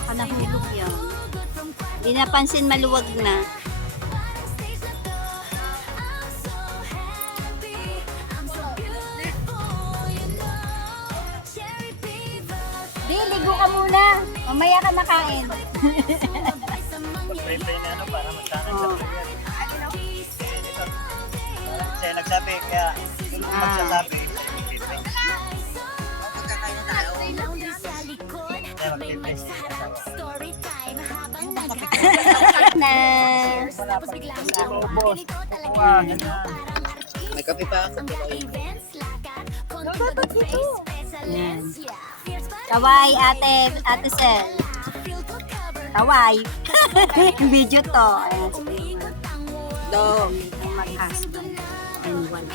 Baka nahulog yan. Hindi napansin, maluwag na. Di, ligo ka muna. Mamaya ka makain. Pag-pray na ano para masanay sa Oh. prayer. Siya nagsabi, kaya yung magsasabi, pray. Kaya mag-pray. Na. Boss, kukuha, ganyan. May kape pa ako. Yan. Kaway, ate Sel. Kaway. Video to. Ayan. Dog. Mag-husband. Anyone.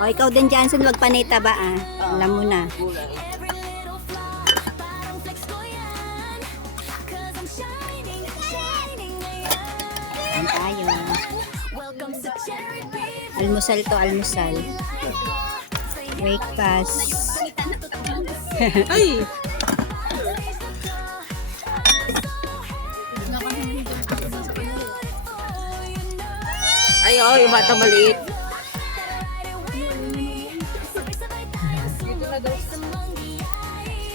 O, ikaw din, Johnson, wag panita ba, ah? Alam mo na. Ayan tayo. Almusal to, almusal. Breakfast. Ay! Ay, oh, yung bata maliit.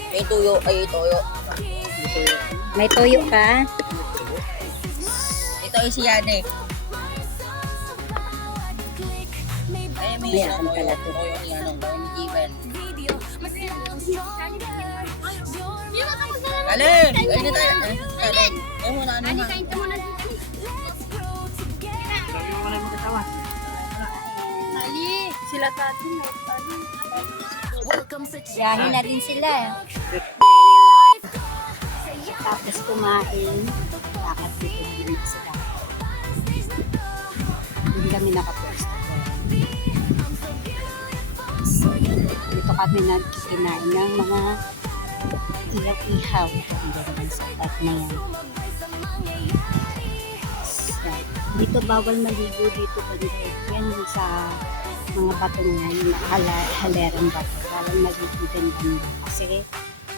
Ay, tuyo. Ay, tuyo. May toyo ka? Ito ay si Yane. Ay, may Ayan, ano, pala to. tuyo ni ano, ni Given. Alin! Ay, na tayo. Alin. Ay, muna, ano na. Sila sa atin. Yahin na rin sila. Tapos kumain. Lakad dito din sila. Doon kami nakapwesto. So, dito kami nagkikinain ng mga ihaw-ihaw. Ang sa part na yan. So, dito bawal maligo dito banda. Yan yung sa mga bato nga yung halerang bato. Bawal maligo din banda. Kasi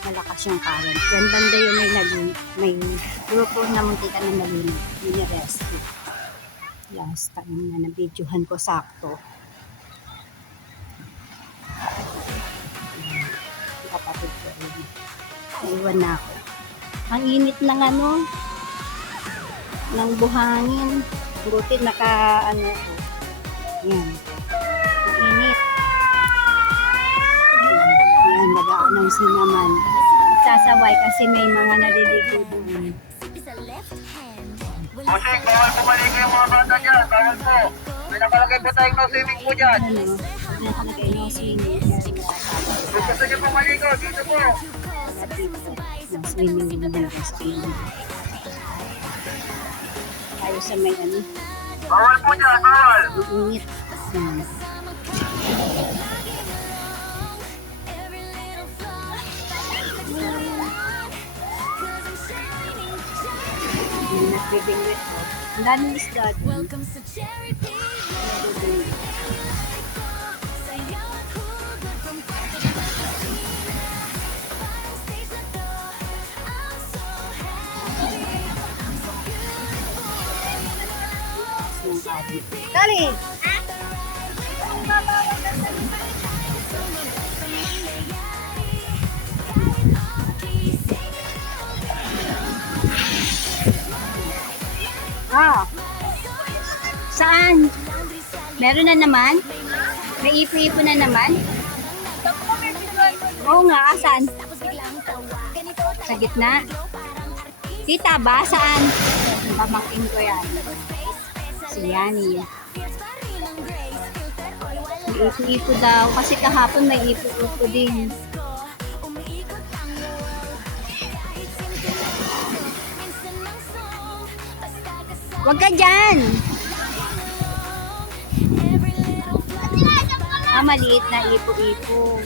malakas yung current. Yan banda yun may grupo na muntika na nalunod. Mini-rescue. Last time na nabidyohan ko sakto. Kapatid ko rin. Naiwan na ako. Ang init ng ano, ng buhangin. Buti naka ano ko. Yan. Ang init. Yan, mag-a-announce na naman. Sasaway kasi may mga naliligo doon. Bossing, bawal pumalig yung mga bata dyan. Bawal po. May nakalagay po tayong no swimming po dyan. Ano, nakalagay no swimming. Kung gusto niyo pumaligo, dito po. No swimming na swimming. Tayo sa may ano, Bawal po dyan, bawal. ang init. Yan. Yung nagbibingwit ko. Ang daming isda doon. Dali! Ah. Saan? Meron na naman? May ipo-ipo na naman? Oo nga, saan? Sa gitna? Kita ba? Saan? Pamangkin ko yan. Si Yani. May ipo-ipo daw. Kasi kahapon may ipo-ipo din. Huwag ka dyan! Maliit na ipo-ipo.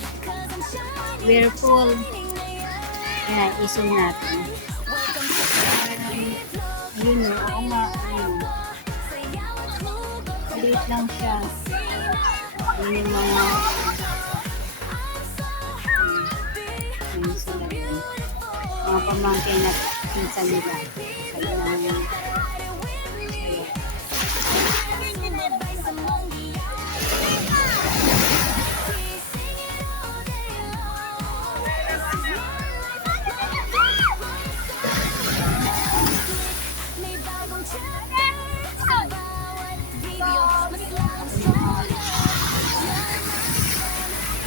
Whirlpool. Yan, isong natin. Ayun o, ako nga. Ayun. Maliit lang siya. Ayun yung mga mga pamangkin at pinsan nila. Kaya,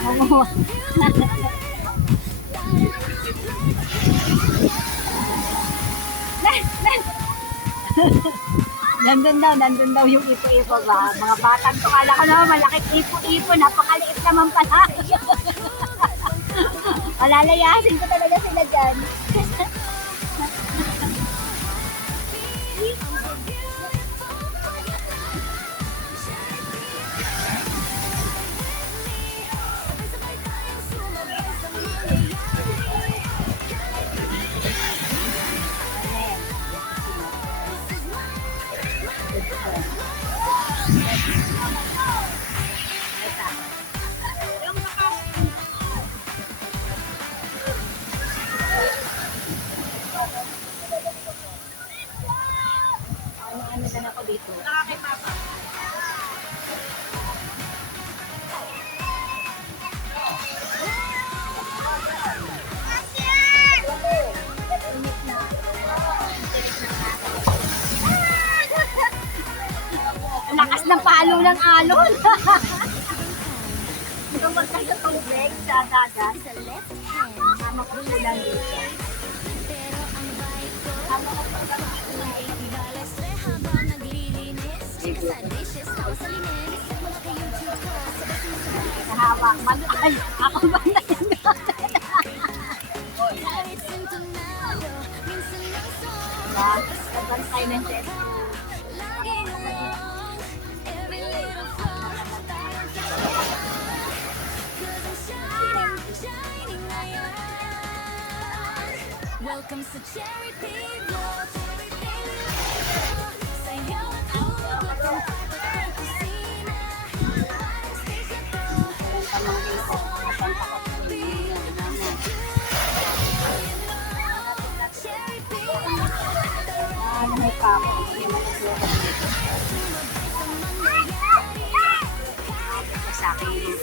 oo. Nandun daw yung ipo-ipo ba? Mga batang to, kala ko naman malaking ipo-ipo, napakaliit naman pala. Malalayasin ko talaga sila dyan. Ano na ako dito? Ang lakas ng palo ng alon. Tumagkas sa tubig sa dagat. Sama ko lang dito. Hawak. Ay, ako ba na yan? Nabantay ng jet. Welcome sa Charity Vlog. Sayaw at hugot ang papat ng kusina. Ano may pako? Sa akin yung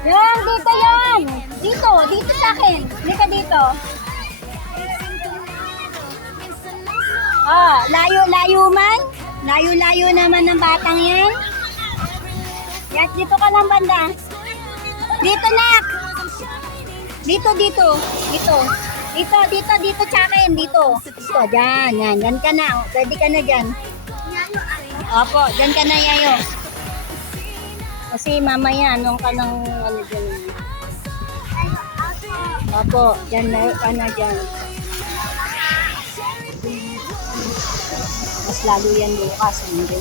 Yan, dito yan! Dito sa akin. Dito dito. Ah, layo-layo man. Layo-layo naman ng batang yan. Yes, dito ka lang banda. Dito nak. Dito. Dito sa akin. Dito, dyan. Yan ka na. Pwede ka na dyan. Opo, dyan ka na yayo. Kasi mamaya, anong ka ng ano dyan. Opo, dyan na ka na dyan. Mas lalo yan bukas, hindi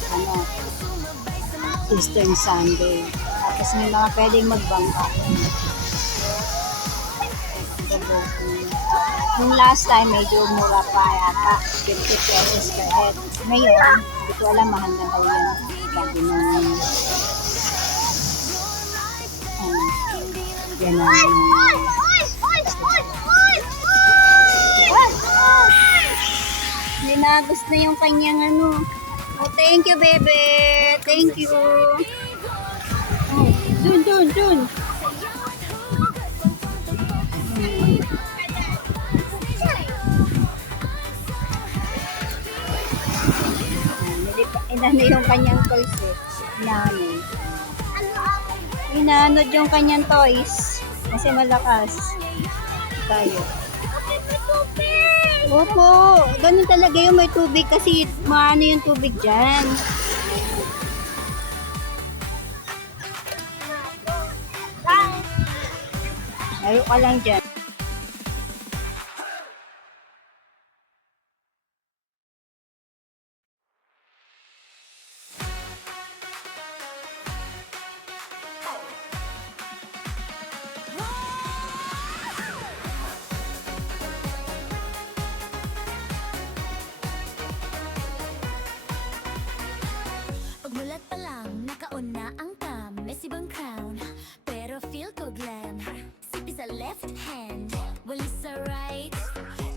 Eastern Sunday. Tapos may mga pwedeng magbangka. Nung last time, medyo mura pa yata. 50 pesos per head. Ngayon, hindi ko alam, mahal na daw yan. Sabi nung yan ang linagos na yung kanyang ano. Oh, thank you, bebe. Thank you. Oh, dun. Inano yung kanyang toys eh. Inanod yung kanyang toys. Kasi malakas. Tayo. Opo, ganun talaga yung may tubig kasi maano yung tubig dyan. Layo ka lang dyan. lang, nakauna ang cam. Messi bang crown? Pero feel ko glam. Sipi sa left hand, wali sa right.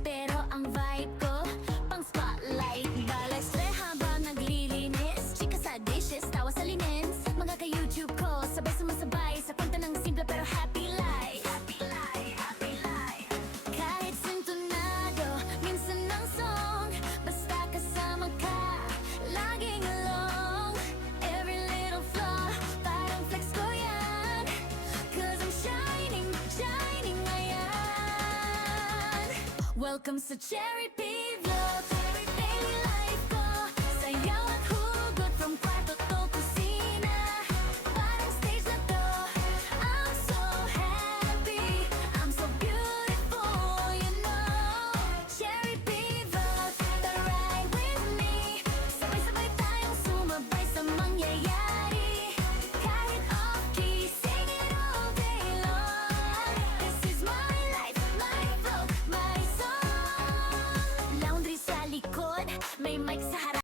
Pero ang vibe ko, pang spotlight. Balastre habang naglilinis. Chika sa dishes, tawa sa linens. Mga ka-YouTube ko, sabay sumasabay sa kwento ng simple pero happy life. Happy life, happy life. Kahit sintonado, minsan ng song. Basta kasama ka, laging along. Every little flaw, parang flex ko yan. 'Cause I'm shining, shining ngayon. Welcome sa Cherry P Vlog. Daily life ko, sayaw at hugot from kwarto to kusina. Parang stage na to, I'm so happy, I'm so beautiful, you know. Cherry P Vlog, ride with me. Sabay-sabay tayong sumabay sa mangyayari. Kahit off-key, sing it all day long. This is my life, my vlog, my song. Laundry sa likod, may mic sa harap.